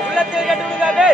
உள்ளத்தில் கட்டுவிடுதே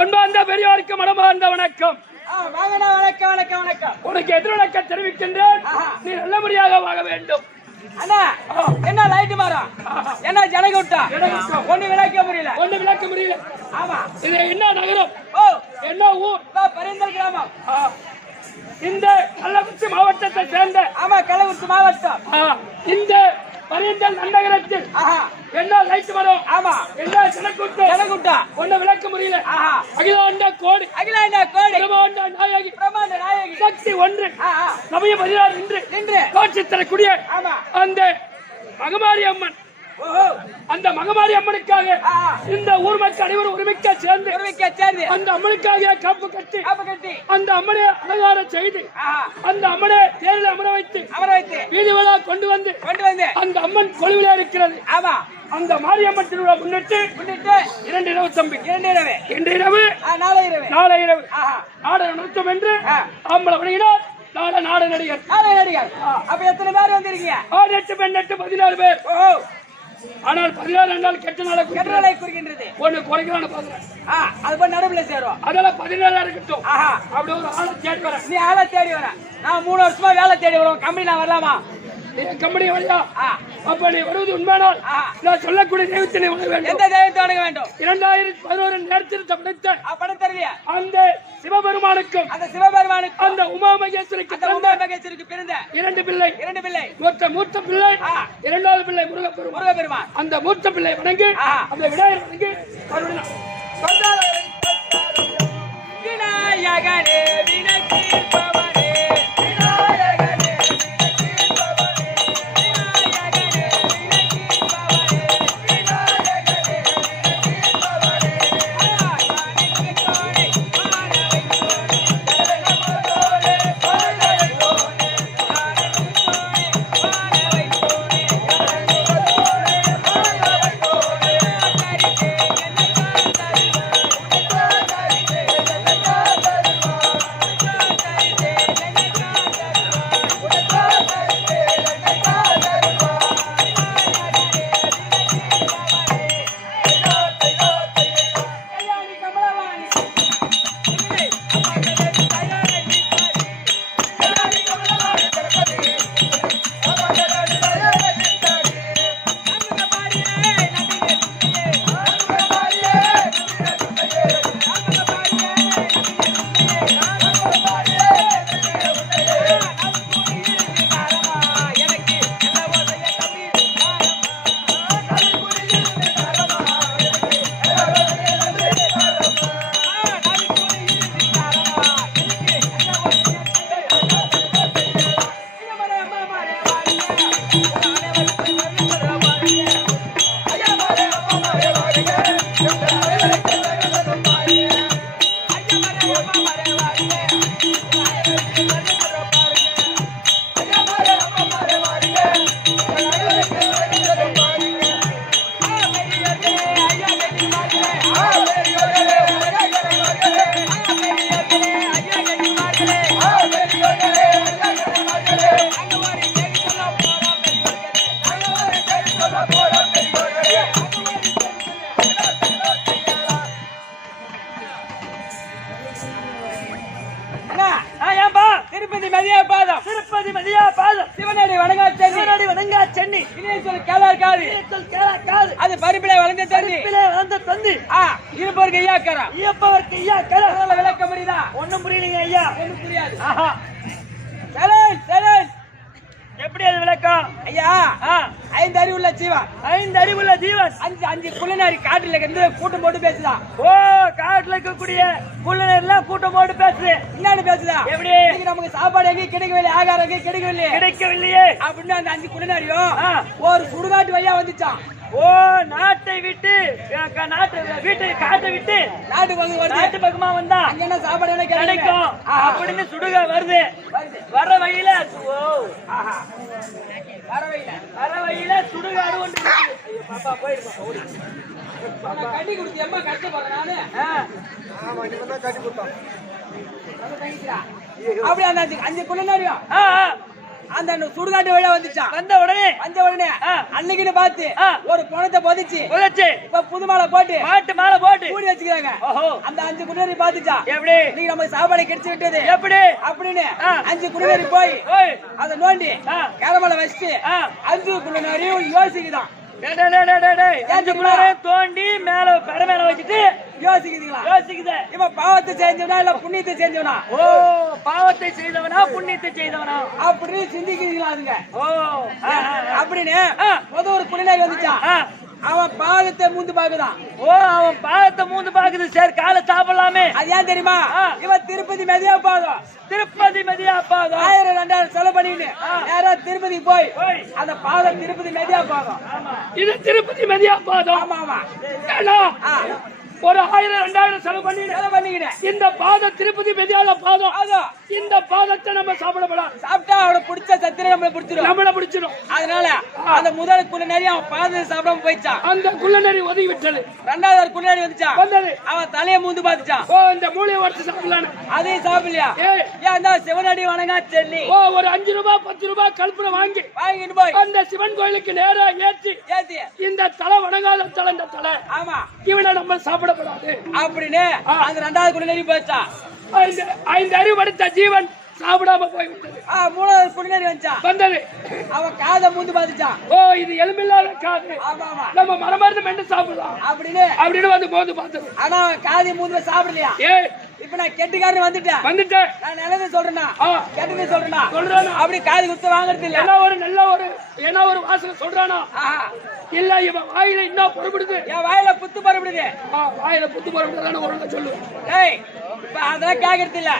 அன்பார்ந்த பெரியோருக்கு மனமார்ந்த வணக்கம். வாங்கண்ணா, வணக்கம் வணக்கம் வணக்கம். உனக்கு எதிர்வணக்கம் தெரிவிக்கின்றேன். நீ நல்லபடியாக வாங்க வேண்டும். அண்ணா, என்ன லைட் மாறும், என்ன ஜனக்கூட்டா, ஒண்ணு விளக்க முடியல. ஆமா, இது என்ன நகரம்? என்ன ஊர்? பரிந்தல் கிராமம். இந்த கள்ளக்குறிச்சி மாவட்டத்தை சேர்ந்த. ஆமா, கள்ளக்குறிச்சி மாவட்டம். இந்த பரிந்தல் நகரத்தில் என்ன லைட் வரும்? ஆமா, என்ன ஜனக்கூட்டா, ஒண்ணு விளக்க முடியல. அகிலாண்ட கோடி பிரமாண்ட நாயகி சக்தி ஒன்று சமய 16 நின்று காட்சி தரக்கூடிய அந்த மகமாரி அம்மன். அந்த மகமாரி அம்மனுக்காக இந்த ஊர் மக்கள் அனைவரும் உரிமைக்க சேர்ந்து அந்த அம்மனுக்காக காப்பு கட்டி அந்த அம்மனை அலங்காரம் செய்து அந்த அம்மனை தேரில் அமர வைத்து வீதி விழா கொண்டு வந்து அந்த அம்மன் கொலுவிலே இருக்கிறது. ஆமா, அந்த மாரியம்மன் திருவிழா முன்னிட்டு 2 இரவு தம்பி, 2 இரவு நாளை இரவு நாடகம் நடத்தும் என்று ஆம்பளை வணங்கினார். நாட நடிகர். அப்ப எத்தனை பேர் வந்திருக்கீங்க? 8 பெண் 8 14 பேர். ஆனால் 16 நாள் கெட்ட நாளை குறிக்கின்றது. ஒண்ணு குறைக்கலான்னு பாக்குறேன். அது போய் நடுவுல சேரும். அதெல்லாம் 17 இருக்கட்டும். அப்படி ஒரு ஆளை தேடி வர. நீ ஆளை தேடி வர. நான் 3 வருஷமா வேலை தேடி வரோம். கம்பெனி நான் வரலாமா? நீ கம்பெனி வழியா? அப்ப நீ வருவது உண்மையானால் நான் சொல்லக்கூடிய தெய்வத்தினை வணங்க வேண்டும். எந்த தெய்வத்தை வணங்க வேண்டும்? 2011 நேரத்தில் படைத்த அந்த சிவபெருமானுக்கும் அந்த உமா மகேஸ்வரிக்கு பிறந்த 2 பிள்ளை. மூத்த பிள்ளை, 2வது பிள்ளை முருகப்பெருமான். அந்த மூத்த பிள்ளை வணங்கி அந்த விநாயகர் வணங்கி விநாயகனே வினை தீர்ப்பவனே திருப்பதி மதியா பாதம் சிவனடி வணங்கா சென்னி கேளாக்காது அது பருப்பிலே வளர்ந்த தந்தி இருப்பவருக்கு ஐயாக்கரா விளக்க முடியுதா? ஒண்ணும் புரியலைங்க ஐயா, ஒண்ணும் புரியாது. எப்படி அது விளக்கம் ஐயா? 5 அறிவுள்ள ஜீவன் 5 குள்ளநரி காட்டுல இருந்து கூட்டம் போட்டு பேசுதான். ஓ, காட்டுல இருக்கக்கூடிய குள்ளநரிலாம் கூட்டம் போட்டு பேசுது. என்னன்னு பேசுதா? எப்படி? நமக்கு சாப்பாடு எங்கேயும் கிடைக்கவில்லை, ஆகாரம் எங்கேயும் கிடைக்கவில்லையே அப்படின்னு அந்த 5 குள்ளநரியும் ஒரு சுடுகாட்டு வழியா வந்துச்சான். ஓ, நாட்டை விட்டு காட்டை விட்டு நாட்டு பக்கமா வந்தா அங்க என்ன சாப்பாடு என்ன கிடைக்கும் அப்படின்னு சுடுக வருது. வர வழியில சுடுகாடு ஒன்று. பாப்பா போயிடுப்பா, கட்டி கொடுத்து எம்மா கஷ்டப்படுறேன் நானு. அப்படி அந்த 5 குள்ளநரியும் அந்த சுடுகாட்டு வழியா வந்துச்சான். வந்த உடனே அன்னைக்குன்னு பார்த்து ஒரு பணத்தை பொதிச்சு இப்ப புது மாலை போட்டு மாலை போட்டு கூடி வச்சுக்கிறாங்க. அந்த 5 குடிநீரை பார்த்துச்சா எப்படி இன்னைக்கு நமக்கு சாப்பாடு கிடைச்சு விட்டது எப்படி அப்படின்னு 5 குடிநீரை போய் அதை நோண்டி கேரமலை வச்சுட்டு 5 குடிநீரையும் யோசிக்குதான். தோண்டி மேல பெற மேல வச்சுட்டு யோசிக்குது இவன் பாவத்தை செஞ்சவனா இல்ல புண்ணியத்தை செஞ்சவனா? ஓ, பாவத்தை செய்தவனா புண்ணியத்தை செய்தவனா அப்படின்னு சிந்திக்கிறீங்களா? அதுங்க அப்படின்னு ஒரு குடிநீர் வந்துச்சான். அவன் பாதத்தை மூந்து பாக்குதான். ஓ, அவன் பாதத்தை மூந்து பாக்குது. சரி, காலை சாப்பிடலாமே. அது ஏன் தெரியுமா? இவன் திருப்பதி மெதியா பாதம் 1000 2000 செலவு பண்ணிட்டு யாரா திருப்பதி போய் அந்த பாதம் திருப்பதி மெதியா பாதம். இது திருப்பதி மெதியா பாதம். ஆமா. ஒரு 1000 2000 செலவு பண்ணிக்கிட்டேன். இந்த பாதம் திருப்பதி மெதியால பாதம். இந்த பாதத்தை நம்ம சாப்பிடப்படாது. சாப்பிட்டா அவனை பிடிச்ச சத்திரம் நம்மள பிடிச்சிடும். அதனால அந்த முதல் குள்ளநரி அவன் பாதத்தை சாப்பிடாம போயிடுச்சான். அந்த குள்ளநரி ஒதுங்கி விட்டது. 2வது குள்ளநரி வந்துச்சான். அவன் தலையை மூந்து பார்த்துச்சான். ஓ, இந்த மூளையை உடச்சு சாப்பிடலாம். அதையும் சாப்பிடலையா? ஏன் அந்த சிவனடி வணங்கா செல்லி ஒரு 5 ரூபாய் 10 ரூபாய் கல்பனை வாங்கிட்டு போய் அந்த சிவன் கோயிலுக்கு நேரா ஏற்றி இந்த தலை வணங்காத தலை, இந்த தலை. ஆமா, இவனை நம்ம சாப்பிடப்படாது அப்படின்னு அந்த 2வது குள்ளநரி போயிடுச்சான். 5 அறிவு படுத்த ஜீவன் சாப்பிடாம போய்விட்டது. 3வது குடிநீர் வந்தது. அவன் காதை மூந்து பாத்துச்சான். ஓ, இது எலும்பில்லாத காது. நம்ம மரமருந்து மென்று சாப்பிடலாம் அப்படின்னு வந்து மோந்து பார்த்தது. ஆனா அவன் காதை மூந்து சாப்பிடலையா? இப்ப நான் கெட்டுக்காரன் வந்துட்டேன். நான் நல்லது சொல்றேன்னா கெட்டது சொல்றேன்னா அப்படி காது குத்து வாங்குறது இல்ல. நல்ல ஒரு வாசனை சொல்றானா இல்ல இவன் வாயில இன்னும் புறப்படுது. என் வாயில புத்து புறப்படுது. வாயில புத்து புறப்படுதான ஒரு சொல்லுவேன். இப்ப அதெல்லாம் கேக்குறது இல்ல.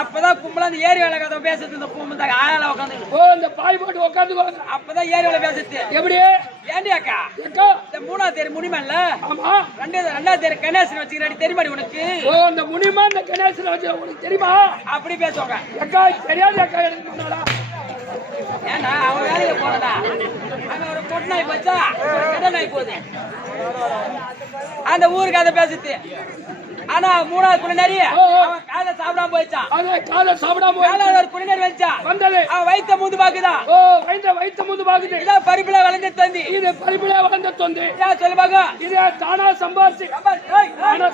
அப்பதான் கும்பலா அந்த ஏரி வேலை கதை பேசுறது. இந்த பூமி ஆயால உட்காந்து இந்த பாய் போட்டு உட்காந்துக்குவாங்க. அப்பதான் ஏரி வேலை பேசுறது. எப்படி ஏண்டி அக்கா இந்த 3வது தேர் முனிமன்ல? ஆமா, 2வது தேர் கணேசன் வச்சுக்கிறாடி தெரியுமா உனக்கு? ஓ, இந்த முனிமா இந்த கணேசன் வச்சு உனக்கு தெரியுமா? அப்படி பேசுவாங்க. அக்கா தெரியாது அக்கா எனக்கு முன்னாடா. ஏன்னா அவன் வேலைக்கு போறதா அங்க ஒரு பொட்டு நாய் போச்சா கெட்ட நாய் போகுது. அந்த ஊருக்கு அதை பேசுது. ஆனா 3வது குடிநீர் அவன் காலை சாப்பிடாம போயிச்சான். காலை சாப்பிடாம 4வது குடிநீர் வச்சான். வந்தது அவன் வயித்த மூந்து பாக்குதான். ஓ, வயித்த மூந்து பாக்குது. இதான் பரிபில வளர்ந்த தொந்தி. இது பரிபில வளர்ந்த தொந்தி. ஏன் சொல்லுவாங்க? இது தானா சம்பாரிச்சு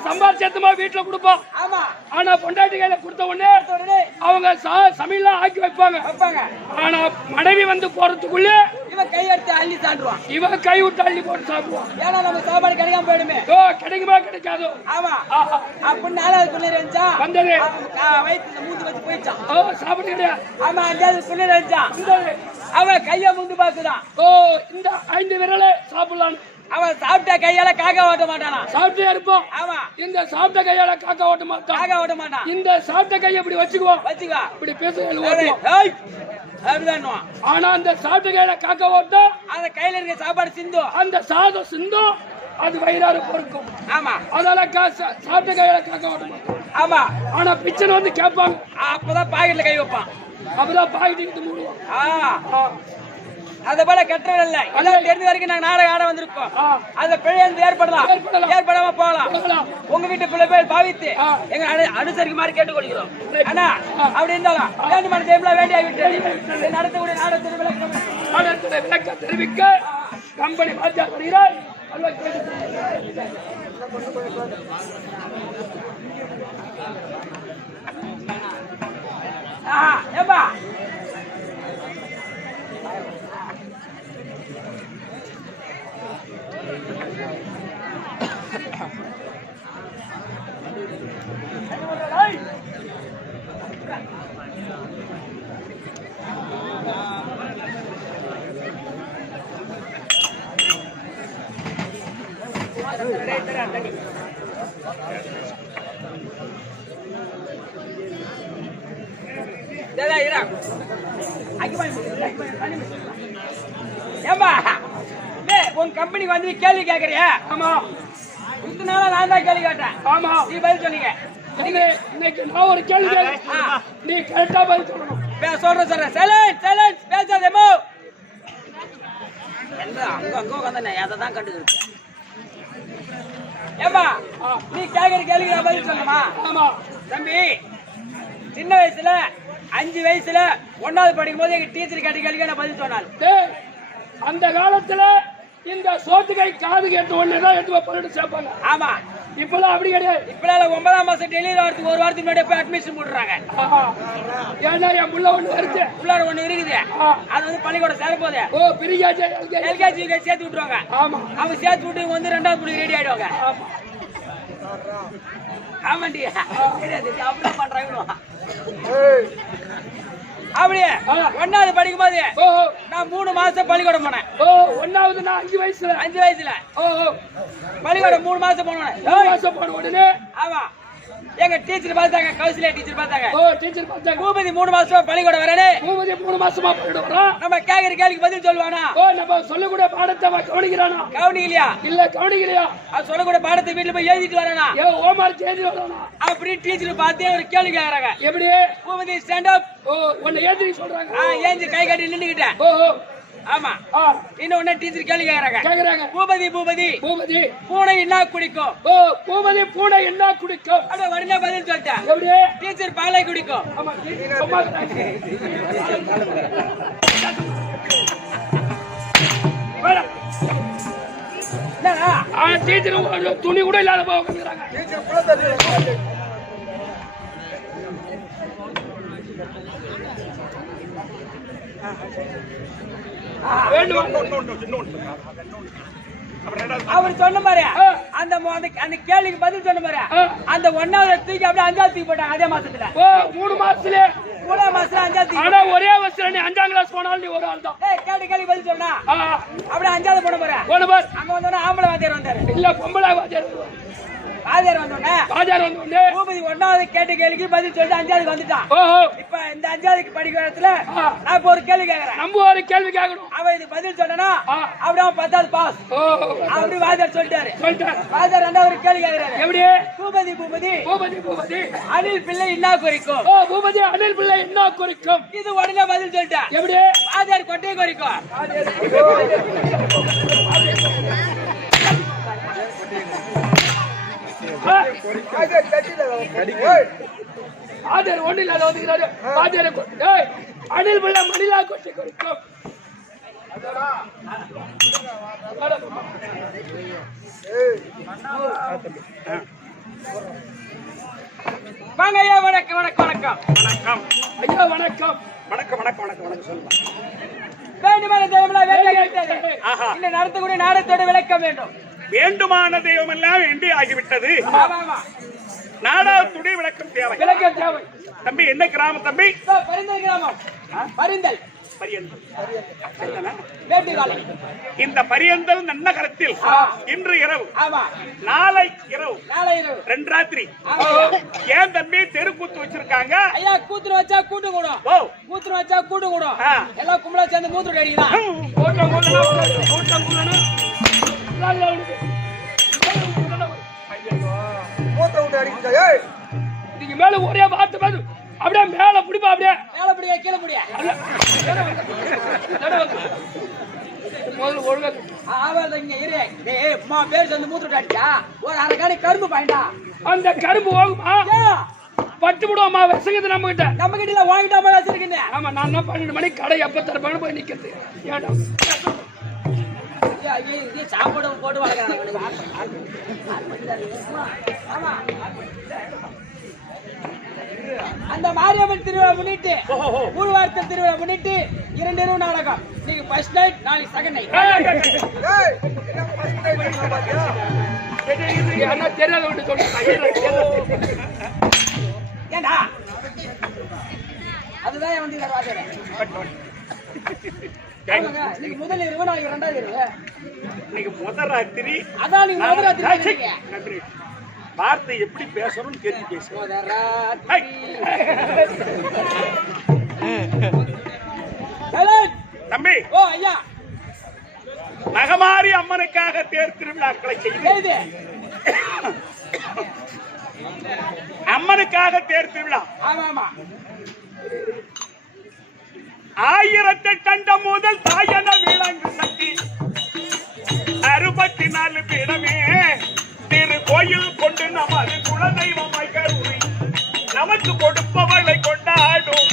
சம்பாரிச்சமா வீட்டுல கொடுப்போம். ஆமா, ஆனா பொண்டாட்டி கையில கொடுத்த உடனே அவங்க சமையல்லாம் ஆக்கி வைப்பாங்க. ஆனா மனைவி வந்து போறதுக்குள்ள இவன் கை எடுத்து அள்ளி சாப்பிடுவான். இவன் கை விட்டு அள்ளி போட்டு சாப்பிடுவான். ஏன்னா நம்ம சாப்பாடு கிடைக்காம போயிடுமே. ஓ, கிடைக்குமா கிடைக்காதோ? ஆமா, அப்படின்னு 4வது குளிர் வந்துச்சா. வந்தது வயிற்றுல மூந்து வச்சு போயிடுச்சான். ஓ, சாப்பிட கிடையாது. ஆமா, 5வது குளிர் வந்துச்சான். அவன் கைய முந்து பாக்குதான். ஓ, இந்த 5 விரலை சாப்பிடலாம். அவன் சாப்பிட்ட கையால காக்கா ஓட்ட மாட்டானா? சாப்பிட்டே இருப்போம். ஆமா, இந்த சாப்பிட்ட கையால காக்கா ஓட்ட மாட்டான். இந்த சாப்பிட்ட கையை இப்படி வச்சுக்குவோம். இப்படி பேசுவோம். ஆனா அந்த சாப்பிட்ட கையில காக்கா ஓட்டும். அந்த கையில இருக்க சாப்பாடு சிந்தும். அந்த சாதம் சிந்தும். அது வயிறாறு பொறுக்கும். ஆமா, அதனால சாப்பிட்ட கையில காக்கா ஓட்ட மாட்டோம். ஆமா, ஆனா பிச்சனை வந்து கேட்பாங்க. அப்பதான் பாக்கெட்ல கை வைப்பான். அப்பதான் பாக்கெட்டு மூடுவோம். அத போல கட்டுறது இல்ல. எல்லாம் தெரிஞ்ச வரைக்கும் நாங்க நாடகம் ஆட வந்திருக்கோம். அந்த பிழை ஏற்படாம போகலாம். உங்க வீட்டு பிள்ளை போய் பாவித்து எங்க அனுசரிக்குமாறு கேட்டுக்கொள்கிறோம். ஆனா அப்படி இருந்தாலும் வேண்டுமான டைம்ல வேண்டிய விட்டு நடத்தக்கூடிய நாடகத்துடைய விளக்கம் தெரிவிக்க கம்பெனி பாஜா வருகிறார். ஏப்பா உன் கம்பெனி வந்து கேள்வி கேக்குறியா? ஆமா, இத்தனால நான் தான் கேள்வி கேட்டேன். ஆமா, நீ பதில் சொன்னீங்க. இன்னைக்கு நான் ஒரு கேள்வி கேட்கிறேன். நீ கரெக்டா பதில் சொல்லணும். சொல்றேன். சைலன்ஸ் பேசாதேமோ. அங்க உட்காந்து அதை தான் கண்டுக்கிறேன். ஏமா நீ கேக்குற கேள்வி நான் பதில் சொல்லணுமா? ஆமா தம்பி, சின்ன வயசுல 5 வயசுல 1வது படிக்கும் போது எங்க டீச்சர் கேட்ட கேள்விக்கு நான் பதில் சொன்னாள். அந்த காலத்துல இந்த சோத்துக்கை காது கேட்டு ஒண்ணுதான் எடுத்து பள்ளிட்டு சேர்ப்பாங்க. ஆமா, இப்பெல்லாம் அப்படி கிடையாது. இப்பெல்லாம் 9ஆம் மாசம் டெலிவரி வரதுக்கு 1 வாரத்துக்கு முன்னாடி போய் அட்மிஷன் போடுறாங்க. ஏன்னா என் புள்ள ஒண்ணு வருது, உள்ளார ஒண்ணு இருக்குது, அது வந்து பள்ளிக்கூடம் சேர போதே. ஓ பிரியாஜி எல்கேஜி சேர்த்து விட்டுருவாங்க. ஆமா, அவங்க சேர்த்து விட்டு வந்து 2வது படி ரெடி ஆயிடுவாங்க. ஆமாண்டி, அப்படிதான் பண்றாங்க. அப்படியே 1வது படிக்கும் போது நான் 3 மாசம் பள்ளிக்கூடம் போனேன். 1வது நான் 5 வயசுல பள்ளிக்கூடம் 3 மாசம் போனேன். 3 மாசம் போன உடனே ஆமா எங்க டீச்சர் பார்த்தாங்க, கௌசல்யா டீச்சர் பார்த்தாங்க. டீச்சர் பார்த்தாங்க. பூபதி 3 மாசம் பள்ளிக்கூடம் வரனே. பூபதி 3 மாசமா பள்ளிக்கூடம் வரான். நம்ம கேக்குற கேள்விக்கு பதில் சொல்லுவானா? நம்ம சொல்லக்கூடிய பாடத்தை கவனிக்கிறானா? கவனிக்கலையா? இல்ல கவனிக்கலையா? அது சொல்லக்கூடிய பாடத்தை வீட்டுல போய் எழுதிட்டு வரானா? ஹோம்வொர்க் எழுதி வரானா? அப்படி டீச்சர் பார்த்தே ஒரு கேள்வி கேக்குறாங்க. எப்படி? Bhupathi stand up. உன்னை ஏத்தி சொல்றாங்க. ஏஞ்சி கை கட்டி நின்னுக்கிட்டேன். ஆமா, இன்னொன்னு டீச்சர் கேள்வி கேக்குறாங்க. பூபதி பூனை என்ன குடிக்கும்? பூபதி பூனை என்ன குடிக்கும்? அட உடனே பதில் சொல்லிட்டேன். எப்படி? டீச்சர் பாலை குடிக்கும். ஆமா, டீச்சர் துணி கூட இல்லாத போகிறாங்க. அவர் சொன்ன மாதிரி அந்த கேள்விக்கு பதில் சொன்ன மாதிரி அந்த 1வது தூக்கி அப்படியே 5வது தூக்கி போட்டாங்க. அதே மாசத்துல 3 மாசத்துல 3ஆம் மாசத்துல 5வது. ஆனா ஒரே வருஷம் நீ 5ஆம் கிளாஸ் போனாலும் நீ ஒரு ஆள் தான். கேள்வி பதில் சொன்னா அப்படியே 5வது போன பாரு. அங்க வந்தோடனே ஆம்பளை வாத்தியார் வந்தாரு. இல்ல பொம்பளை வாத்தியார் வந்தோடனே பூபதி 1வது கேட்ட கேள்விக்கு பதில் சொல்லிட்டு 5வது வந்துட்டான். இப்ப இந்த 5வது படிக்கிற இடத்துல நான் இப்ப ஒரு கேள்வி கேக்குறேன். நம்ம ஒரு கேள்வி கேட்கணும். அவன் இது பதில் சொன்னா அப்படியே 10வது பாஸ். அப்படி வாத்தியார் சொல்லிட்டாரு. வாத்தியார் 2வது கேள்வி கேக்குறாரு. எப்படி? பூபதி அணில் பிள்ளை என்ன குறிக்கும்? பூபதி அணில் பிள்ளை என்ன குறிக்கும்? இது உடனே பதில் சொல்லிட்டேன். எப்படி? வாத்தியார் கொட்டையை குறிக்கும். அணில் பிள்ளை மணிலா கொட்டை குறிக்கும். வாங்க ஐயா, வணக்கம் வணக்கம் வணக்கம் வணக்கம் ஐயா, வணக்கம் வணக்கம் வணக்கம் வணக்கம் வணக்கம் சொல்லுங்க. வேண்டுமான தெய்வமெல்லாம் இந்த நடத்தக்கூடிய நாடத்தோடு விளக்கம் வேண்டும். வேண்டுமான தெய்வமெல்லாம் வேண்டி ஆகிவிட்டது. நாடகத்துடைய விளக்கம் தேவை. விளக்கம் தேவை. தம்பி என்ன கிராமம் தம்பி? பரிந்தல் கிராமம். பரிந்தல் வேட்டுக்காலை. இந்த பரியந்தல் நன்னகரத்தில் இன்று இரவு, நாளை இரவு 2 ராத்திரி ஏன் தம்பி தெருக்கூத்து வச்சிருக்காங்க? ஐயா, கூத்துரு வச்சா கூட்டு கூடும். கூத்துரு வச்சா கூட்டு கூடும். எல்லாம் கும்பலா சேர்ந்து மூத்துரு அடிக்கிறான். நீங்க மேல ஒரே வார்த்தை பேசு. அப்படியே மேல பிடிப்பா, அப்படியே மேல பிடிக்க கீழே பிடிக்க. முதல்ல ஒழுங்கா இங்க இரு. டேய் அம்மா பேர் சொல்லி மூத்துட்டு அடிச்சா ஒரு அரை காணி கரும்பு பாயிண்டா. அந்த கரும்பு வாங்குமா? பட்டு விடுவோமா? விஷங்கது நம்ம கிட்ட இல்ல வாங்கிட்டாம வச்சிருக்கீங்க. ஆமா, நான் என்ன 12 மணிக்கு கடை எப்ப தரப்பானு போய் நிக்கிறது. ஏடா சாப்பாடு போட்டு வளர்க்கறாங்க. அந்த மாரியம்மன் திருவிழா முன்னிட்டு, ஊர்வார்த்தல் திருவிழா முன்னிட்டு 2 இரவு நாடகம். இன்னைக்கு ஃபர்ஸ்ட் நைட், நாளைக்கு செகண்ட் நைட். என்ன தெரியாத விட்டு சொல்லுங்க. ஏண்டா அதுதான் வந்து இன்னைக்கு முதல் இரவு, நாளைக்கு 2வது இரவு. இன்னைக்கு முதல் ராத்திரி. அதான் நீங்க முதல் ராத்திரி வார்த்தை எப்படி பேசணும்னு தெரிஞ்சு பேசுவோம். தம்பி, ஓ ஐயா, மகமாரி அம்மனுக்காக தேர் திருவிழாக்களை செய்து அம்மனுக்காக தேர் திருவிழா. ஆமா, 1008 முதல் தாயன விளங்கு சக்தி 64 பீடமே திரு கோயில் கொண்டு நமது குலதெய்வமாய் கருவி நமக்கு கொடுப்பவளை கொண்டாடும்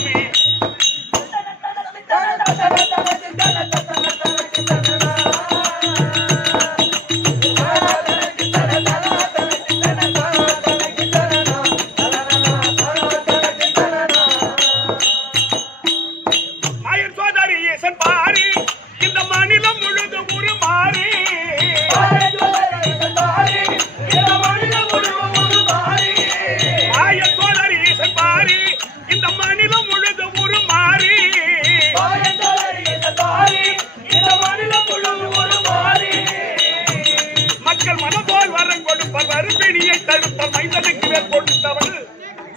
மாநிலம் முழுதும் ஒரு மாறி மாய சோழர் ஈசன் பாரி இந்த மாநிலம் முழுதும் ஒரு மாறி மக்கள் மனம் போல் வரம் கொடுப்ப வறுபிணியை தடுத்த மைந்தனுக்கு மேல் கொடுத்தவள்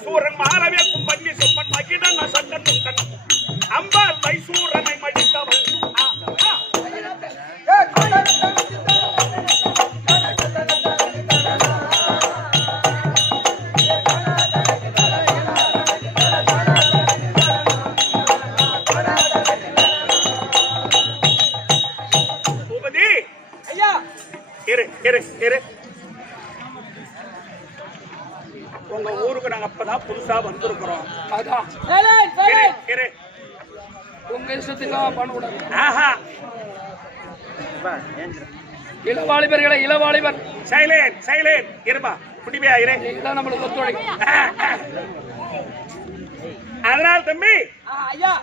சூரன் மாறவே கும்பன்னி சொம்மன் மகிழன் சந்தன் முந்தன் அம்பாள் மைசூரனை மடித்தவள் பூபதி ஐயா இரு இரு இரு உங்க ஊருக்கு நாங்க அப்பதான் புதுசா வந்திருக்கிறோம். அதான் சைலண்ட் இரு சைலண்ட் இரு உங்க இஷ்டத்துக்கு பண்ணக்கூடாது. ஆஹா இளவாலிபர்களை இளவாலிபர் சைலேன் சைலேன் இருமா குடிமையா இரு. நீங்கதான் நம்மளுக்கு ஒத்துழைக்கும். அதனால் தம்பி ஐயா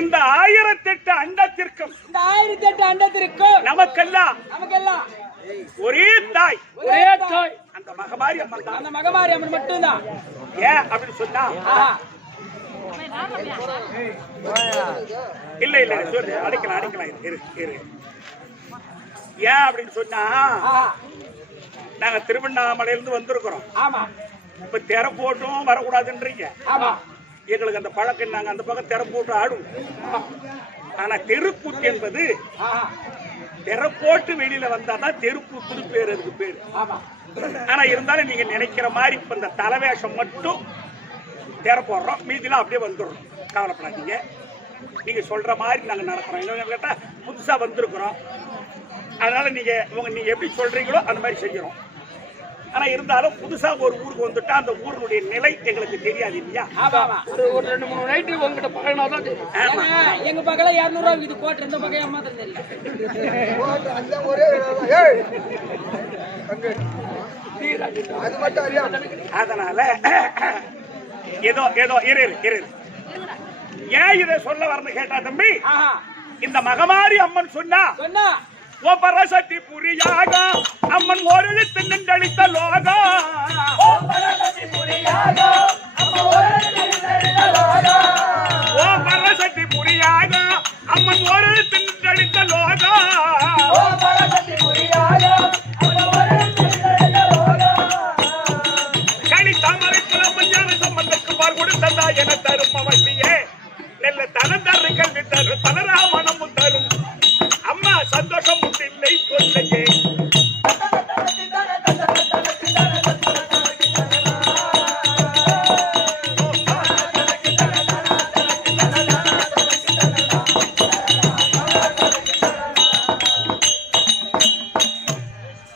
இந்த 1008 அண்டத்திற்கும் இந்த 1008 அண்டத்திற்கும் நமக்கெல்லாம் நமக்கெல்லாம் ஒரே தாய் ஒரே தாய் அந்த மகமாரி அம்மன் தான். அந்த மகமாரி அம்மன் மட்டும்தான். ஏன் அப்படின்னு சொன்னா ஆஹா இல்ல இல்ல சொல்லு அடிக்கலாம் அடிக்கலாம் இரு இரு ஏன் அப்படின்னு சொன்னா ஆஹா நாங்க திருவண்ணாமலையில இருந்து வந்திருக்கிறோம். ஆமா இப்ப திற போட்டும் வரக்கூடாதுன்றீங்க. ஆமா எங்களுக்கு அந்த பழக்கம் நாங்க அந்த பக்கம் திற போட்டு ஆடுவோம். ஆனா தெருக்கூத்து என்பது ஆஹா திற போட்டு வெளியில வந்தாதான் தெருக்கூத்துன்னு பேரு அதுக்கு பேரு. ஆமா ஆனா இருந்தாலும் நீங்க நினைக்கிற மாதிரி இப்ப இந்த தலைவேஷம் மட்டும் திற போடுறோம், மீதிலாம் அப்படியே வந்துடுறோம். கவலைப்படாதீங்க, நீங்க சொல்ற மாதிரி நாங்க நடக்கிறோம். என்ன கேட்டா புதுசா வந்திருக்கிறோம், அதனால நீங்க எப்படி சொல்றீங்களோ அந்த மாதிரி செஞ்சிடும். ஆனா இருந்தாலும் புதுசா ஒரு ஊருக்கு வந்துட்டா அந்த ஊருடைய நிலை எங்களுக்கு தெரியாது இல்லையா? ஆமா ஒரு 2-3 நைட்டு உங்ககிட்ட பழகினாதான் தெரியும். ஆமா. எங்க பக்கம் 200 ரூபாய் இது கோட்டை, இந்த பக்கம் ஏமாத்திரம் தெரியல. அதனால ஏதோ ஏதோ இரு இரு இரு. ஏன் இதை சொல்ல வரணும் கேட்டா தம்பி, ஆஹா இந்த மகமாரி அம்மன் சொன்னா சொன்னா ஓ பரசக்தி புரியாக அம்மன் ஒரு தின்னளித்த லோகா. ஓ பரசக்தி புரியாக அம்மன் ஒரு தின்னளித்த லோகா. களி தாமரை குலமஞ்சான சம்பந்தக்கு பார் கொடுத்ததா என தரும் அவசியே நெல்ல தனந்தரு கல்வி தரும் தனராமணமும் தரும் அம்மா சந்தோஷம் இல்லை சொல்லையே.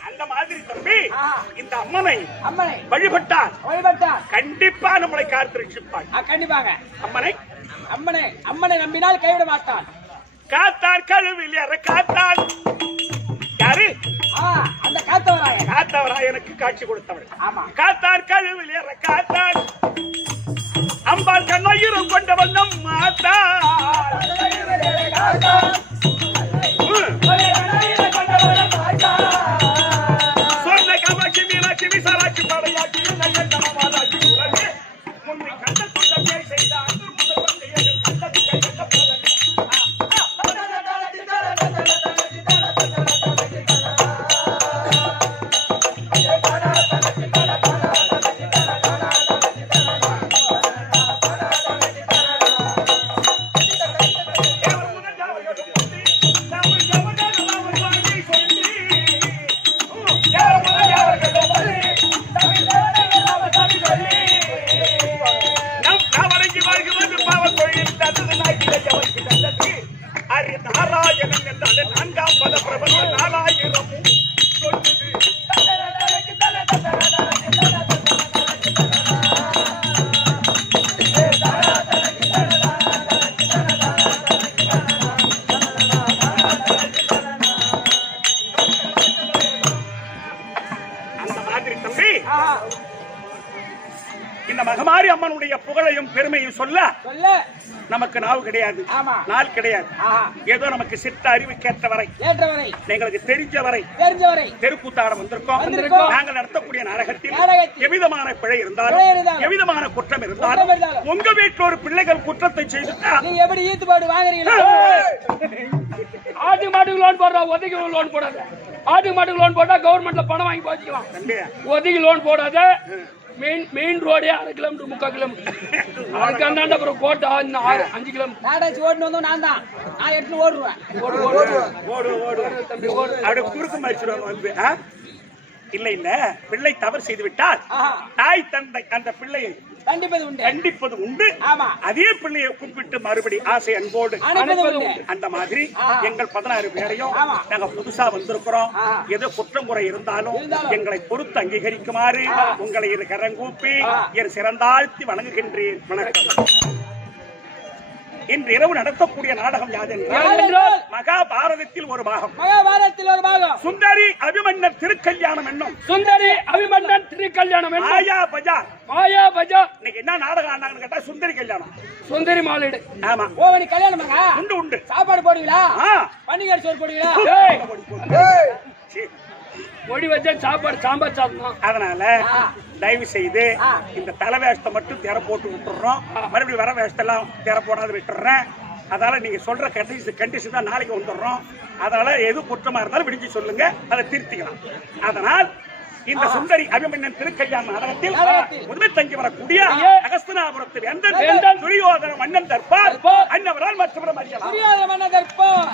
அந்த மாதிரி தம்பி இந்த அம்மனை அம்மனை வழிபட்டால் வழிபட்டார் கண்டிப்பா நம்மளை காத்திருப்பாள். கண்டிப்பாங்க. அம்மனை அம்மனை அம்மனை நம்பினால் கைவிட மாட்டான். காத்தார் கழுவில் ஏற காத்தாள் யாரு? அந்த காத்தவராயன். காத்தவராயனுக்கு காட்சி கொடுத்தவள். ஆமா காத்தார் கழுவில் ஏற காத்தாள் அம்பாள் கண்ணாயிரம் கொண்டவள் நம் மாத்தா. சொன்ன காமாட்சி மீனாட்சி விசாலாட்சி படையாட்சி நகரமாதாட்சி உலகே முன்னை கண்ட கொண்ட செய்த அன்று முதல் வந்து எங்கள் கண்டது கைகண்ட பலனே. நாராயணன் என்றாலே 4ஆம் பத பிரபல 4000 சொல்லுது. அந்த மாதிரி தம்பி இந்த மகமாரி அம்மனுடைய புகழையும் பெருமையும் சொல்ல சொல்ல நமக்கு நாவு கிடையாது, ஆமா. நாள் கிடையாது. ஆஹா. ஏதோ நமக்கு சித்த அறிவு கேட்ட வரை, ஏற்றவரை எங்களுக்கு தெரிஞ்சவரை தெரிஞ்சவரை தெருக்கூத்தாட வந்திருக்கோம். வந்திருக்கோம். நாங்கள் நடத்தக்கூடிய நாடகத்தில் நாடகத்தில் எவ்விதமான பிழை இருந்தாலும், பிழை இருந்தாலும், எவ்விதமான குற்றம் இருந்தாலும், இருந்தாலும், உங்க வீட்டில் ஒரு பிள்ளைகள் குற்றத்தை செய்துட்டா நீங்க எப்படி ஈத்துப்பாடு வாங்குறீங்களா? ஆட்டு மாட்டுக்கு லோன் போடுறா, ஒதுக்கி லோன் போடாத. ஆட்டு மாட்டுக்கு லோன் போட்டா கவர்மெண்ட்ல பணம் வாங்கி போச்சுக்கலாம். ஒதுக்கி லோன் போடாத. மெயின் ரோடே 1/2 கிலோமீட்டர் 3/4 கிலோமீட்டர். அதுக்கு அந்தாண்ட அப்புறம் கோட்டா 5 கிலோமீட்டர். நாடாச்சு ஓட்டு வந்தோம் நான் தான். நான் எடுத்து ஓடுவேன். ஓடு தம்பி ஓடு. அப்படி குறுக்கு மறிச்சிருவாங்க வந்து. இல்ல இல்ல, பிள்ளை தவறு செய்து விட்டால் ஆஹா. தாய் தந்தை அந்த பிள்ளையை கண்டிப்பது உண்டு. ஆமா. அதே பிள்ளையை கூப்பிட்டு மறுபடி ஆசை அன்போடு அனுப்பது உண்டு. அந்த மாதிரி எங்கள் 16 பேரையும் ஆமா. நாங்க புதுசா வந்திருக்கிறோம். ஏதோ குற்றம் குறை இருந்தாலும் எங்களை பொறுத்து அங்கீகரிக்குமாறு உங்களை இரு கரங்கூப்பி என் சிறந்தாழ்த்தி வணங்குகின்றேன். வணக்கம். இன்று இரவு நடத்தக்கூடிய நாடகம் யாதென்றால் மகாபாரதத்தில் ஒரு பாகம். மகாபாரதத்தில் ஒரு பாகம். சுந்தரி அபிமன்யர் திருக்கல்யாணம் என்னும். சுந்தரி அபிமன்னன் திருக்கல்யாணம் என்னும். மாயா பஜார். மாயா பஜார். இன்னைக்கு என்ன நாடகம் ஆனாங்கன்னு கேட்டா சுந்தரி கல்யாணம். சுந்தரி மாளிகை. ஆமா. ஓ நீ கல்யாணம் பண்ணா? உண்டு உண்டு. சாப்பாடு போடுவீங்களா? ஆ. பன்னிகர் சோறு போடுவீங்களா? ஏய், சீ. பொடி வச்ச சாப்பாடு சாம்பார் சாதம். அதனால தயவு செய்து இந்த தலை வேஷத்தை மட்டும் திற போட்டு விட்டுறோம். மறுபடியும் வர வேஷத்தெல்லாம் திற போடாத விட்டுறேன். அதனால நீங்க சொல்ற கண்டிஷன் தான் நாளைக்கு வந்துடுறோம். அதனால எது குற்றமா இருந்தாலும் விடிஞ்சு சொல்லுங்க, அதை திருத்திக்கலாம். அதனால் இந்த சுந்தரி அபிமன்யன் திருக்கல்யாண நாடகத்தில் முதல் தங்கி வரக்கூடிய அகஸ்தனாபுரத்து வேந்தன் துரியோதன மன்னன் தர்பார் அன்னவரால் மற்றவரும் அறியலாம். துரியோதன மன்னன் தர்பார்